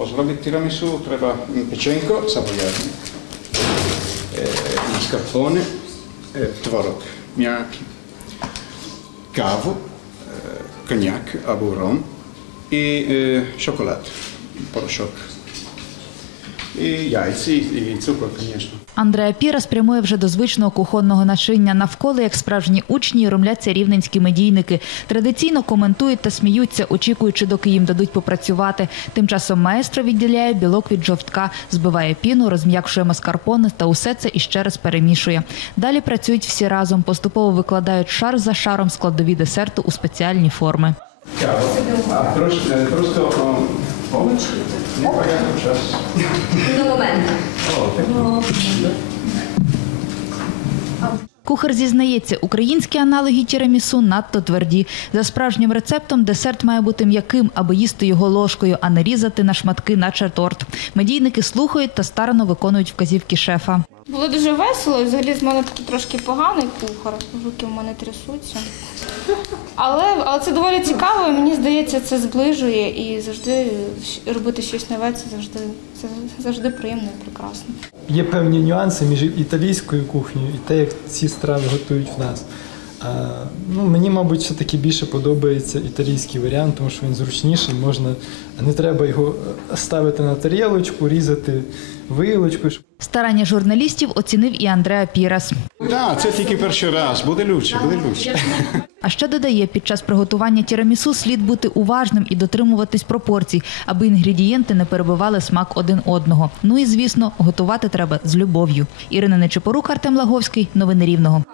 Oslovi tiramisù, preva pechenko, savoiardi, eh, mascarpone, eh, tvorog, mjaki, cavo, eh, cognac, aburon e eh, cioccolato, porosciocco. І яйці, і цукор, звісно. Андреа Піра спрямує вже до звичного кухонного начиння. Навколо, як справжні учні, ромляться рівненські медійники. Традиційно коментують та сміються, очікуючи, доки їм дадуть попрацювати. Тим часом маестро відділяє білок від жовтка, збиває піну, розм'якшує маскарпоне та усе це іще раз перемішує. Далі працюють всі разом, поступово викладають шар за шаром складові десерту у спеціальні форми. Просто, просто о, помочь? Не. До. Кухар зізнається, українські аналоги тірамісу надто тверді. За справжнім рецептом десерт має бути м'яким, аби їсти його ложкою, а не різати на шматки, наче торт. Медійники слухають та старано виконують вказівки шефа. Було дуже весело, взагалі з мене такий трошки поганий кухар, руки в мене трясуться. Але, але це доволі цікаво, і мені здається, це зближує і завжди робити щось нове це завжди, це завжди приємно і прекрасно. Є певні нюанси між італійською кухнею і те, як ці страви готують в нас. А, ну, мені, мабуть, все-таки більше подобається італійський варіант, тому що він зручніший, можна, не треба його е, ставити на тарілочку, різати вилочкою. щоб Старання журналістів оцінив і Андреа Пірас. Так, це тільки перший раз. Буде лучше, буде лучше. А ще додає, під час приготування тірамісу слід бути уважним і дотримуватись пропорцій, аби інгредієнти не перебивали смак один одного. Ну і звісно, готувати треба з любов'ю. Ірина Нечипорук, Артем Лаговський. Новини Рівного.